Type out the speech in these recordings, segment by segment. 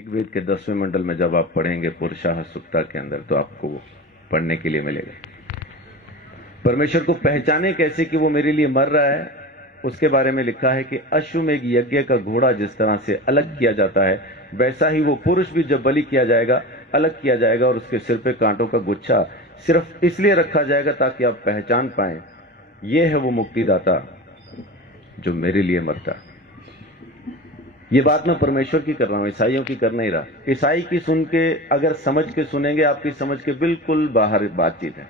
ऋग्वेद के 10वें मंडल में जब आप पढ़ेंगे पुरुषाः सुक्ता के अंदर, तो आपको पढ़ने के लिए मिलेगा। परमेश्वर को पहचाने कैसे कि वो मेरे लिए मर रहा है, उसके बारे में लिखा है कि अश्वमेघ यज्ञ का घोड़ा जिस तरह से अलग किया जाता है, वैसा ही वो पुरुष भी जब बलि किया जाएगा अलग किया जाएगा, और उसके सिर पे कांटों का गुच्छा सिर्फ इसलिए रखा जाएगा ताकि आप पहचान पाएं ये है वो मुक्तिदाता जो मेरे लिए मरता। ये बात मैं परमेश्वर की कर रहा हूं, ईसाइयों की कर नहीं रहा। ईसाई की सुन के अगर समझ के सुनेंगे, आपकी समझ के बिल्कुल बाहर बातचीत है।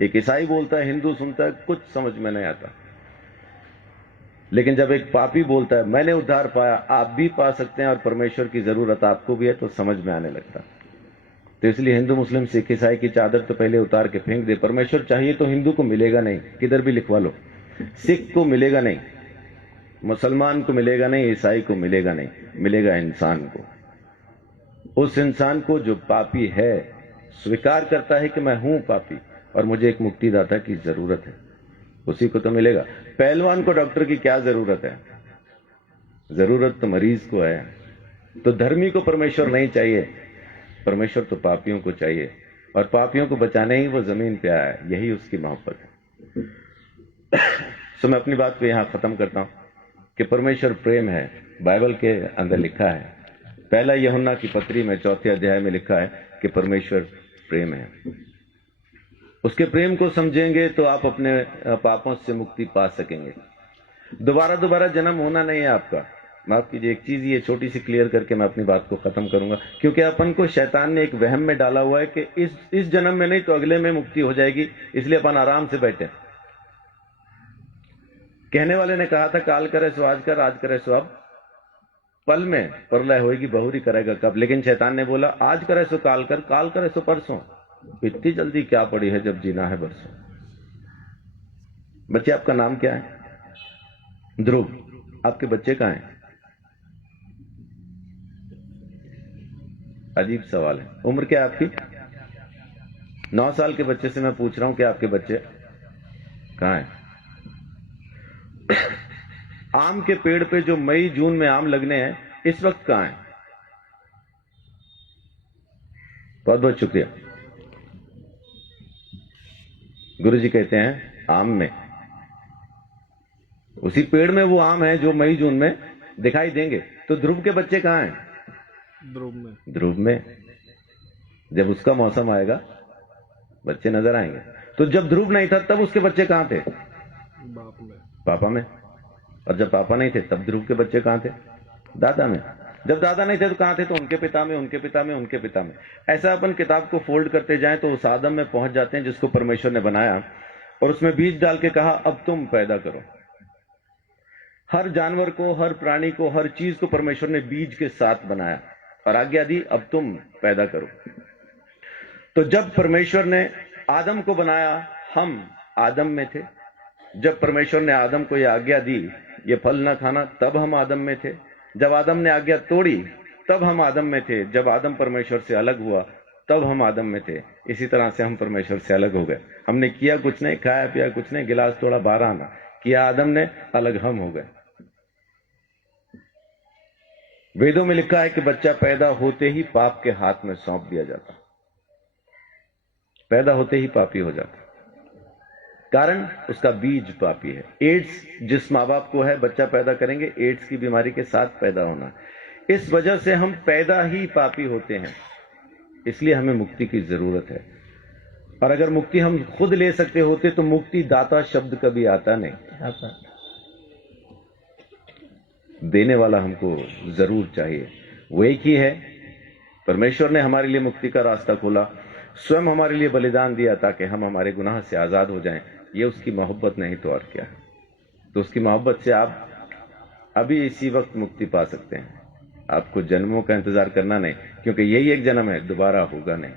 एक ईसाई बोलता है, हिंदू सुनता है, कुछ समझ में नहीं आता। लेकिन जब एक पापी बोलता है मैंने उद्धार पाया, आप भी पा सकते हैं और परमेश्वर की जरूरत आपको भी है, तो समझ में आने लगता। तो इसलिए हिंदू मुस्लिम सिख ईसाई की चादर तो पहले उतार के फेंक दे। परमेश्वर चाहिए तो हिंदू को मिलेगा नहीं, किधर भी लिखवा लो। सिख को मिलेगा नहीं, मुसलमान को मिलेगा नहीं, ईसाई को मिलेगा नहीं, मिलेगा इंसान को। उस इंसान को जो पापी है, स्वीकार करता है कि मैं हूं पापी और मुझे एक मुक्तिदाता की जरूरत है, उसी को तो मिलेगा। पहलवान को डॉक्टर की क्या जरूरत है? जरूरत तो मरीज को है। तो धर्मी को परमेश्वर नहीं चाहिए, परमेश्वर तो पापियों को चाहिए, और पापियों को बचाने ही वो जमीन पे आया है, यही उसकी मोहब्बत है। तो मैं अपनी बात को यहां खत्म करता हूं कि परमेश्वर प्रेम है। बाइबल के अंदर लिखा है, पहला यूहन्ना की पत्री में 4 अध्याय में लिखा है कि परमेश्वर प्रेम है। उसके प्रेम को समझेंगे तो आप अपने पापों से मुक्ति पा सकेंगे। दोबारा जन्म होना नहीं है आपका। माफ कीजिए, एक चीज ये छोटी सी क्लियर करके मैं अपनी बात को खत्म करूंगा, क्योंकि अपन को शैतान ने एक वहम में डाला हुआ है कि इस जन्म में नहीं तो अगले में मुक्ति हो जाएगी, इसलिए अपन आराम से बैठे। कहने वाले ने कहा था काल करे सो आज कर, आज करे सो अब, पल में प्रलय होगी, बहुरी करेगा कब। लेकिन शैतान ने बोला आज करे सो काल कर, काल करे सो परसों। इतनी जल्दी क्या पड़ी है जब जीना है बरसों। बच्चे, आपका नाम क्या है? ध्रुव। आपके बच्चे कहां हैं? अजीब सवाल है। उम्र क्या है आपकी? 9 साल के बच्चे से मैं पूछ रहा हूं कि आपके बच्चे कहां हैं? आम के पेड़ पे जो मई जून में आम लगने हैं, इस वक्त कहां है? बहुत बहुत शुक्रिया। गुरुजी कहते हैं आम में, उसी पेड़ में वो आम है जो मई जून में दिखाई देंगे। तो ध्रुव के बच्चे कहां हैं? ध्रुव में। जब उसका मौसम आएगा बच्चे नजर आएंगे। तो जब ध्रुव नहीं था तब उसके बच्चे कहां थे? पापा में। और जब पापा नहीं थे तब ध्रुव के बच्चे कहां थे? दादा में। जब दादा नहीं थे तो कहां थे? तो उनके पिता में, उनके पिता में, उनके पिता में। ऐसा अपन किताब को फोल्ड करते जाएं तो उस आदम में पहुंच जाते हैं जिसको परमेश्वर ने बनाया, और उसमें बीज डाल के कहा अब तुम पैदा करो। हर जानवर को, हर प्राणी को, हर चीज को परमेश्वर ने बीज के साथ बनाया और आज्ञा दी अब तुम पैदा करो। तो जब परमेश्वर ने आदम को बनाया, हम आदम में थे। जब परमेश्वर ने आदम को यह आज्ञा दी ये फल न खाना, तब हम आदम में थे। जब आदम ने आज्ञा तोड़ी तब हम आदम में थे। जब आदम परमेश्वर से अलग हुआ तब हम आदम में थे। इसी तरह से हम परमेश्वर से अलग हो गए। हमने किया कुछ नहीं, खाया पिया कुछ नहीं, गिलास तोड़ा 12 आना किया आदम ने, अलग हम हो गए। वेदों में लिखा है कि बच्चा पैदा होते ही पाप के हाथ में सौंप दिया जाता, पैदा होते ही पापी हो जाता, कारण उसका बीज पापी है। एड्स जिस माँ बाप को है, बच्चा पैदा करेंगे एड्स की बीमारी के साथ पैदा होना। इस वजह से हम पैदा ही पापी होते हैं, इसलिए हमें मुक्ति की जरूरत है। और अगर मुक्ति हम खुद ले सकते होते तो मुक्ति दाता शब्द कभी आता नहीं। देने वाला हमको जरूर चाहिए, वो एक ही है। परमेश्वर ने हमारे लिए मुक्ति का रास्ता खोला, स्वयं हमारे लिए बलिदान दिया ताकि हम हमारे गुनाह से आजाद हो जाएं। ये उसकी मोहब्बत नहीं तो और क्या है। तो उसकी मोहब्बत से आप अभी इसी वक्त मुक्ति पा सकते हैं। आपको जन्मों का इंतजार करना नहीं, क्योंकि यही एक जन्म है, दोबारा होगा नहीं।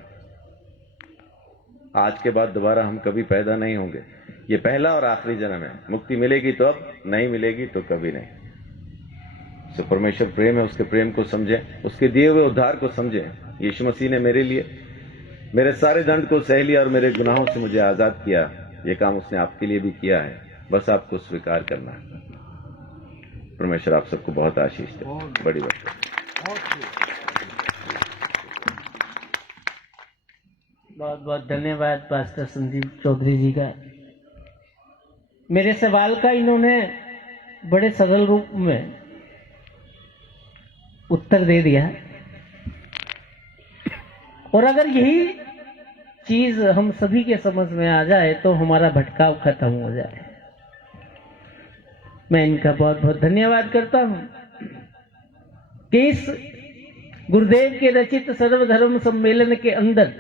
आज के बाद दोबारा हम कभी पैदा नहीं होंगे। ये पहला और आखिरी जन्म है। मुक्ति मिलेगी तो अब, नहीं मिलेगी तो कभी नहीं। तो परमेश्वर प्रेम है, उसके प्रेम को समझें, उसके दिए हुए उद्धार को समझें। यीशु मसीह ने मेरे लिए मेरे सारे दंड को सह लिया और मेरे गुनाहों से मुझे आजाद किया। ये काम उसने आपके लिए भी किया है, बस आपको स्वीकार करना है। परमेश्वर आप सबको बहुत आशीष दे। बड़ी बात। बहुत बहुत धन्यवाद पास्टर संदीप चौधरी जी का। मेरे सवाल का इन्होंने बड़े सरल रूप में उत्तर दे दिया, और अगर यही चीज हम सभी के समझ में आ जाए तो हमारा भटकाव खत्म हो जाए। मैं इनका बहुत बहुत धन्यवाद करता हूं कि इस गुरुदेव के रचित सर्वधर्म सम्मेलन के अंदर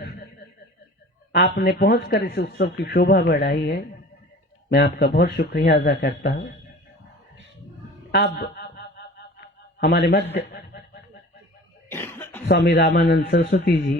आपने पहुंचकर इस उत्सव की शोभा बढ़ाई है। मैं आपका बहुत शुक्रिया अदा करता हूं। अब हमारे मध्य स्वामी रामानंद सरस्वती जी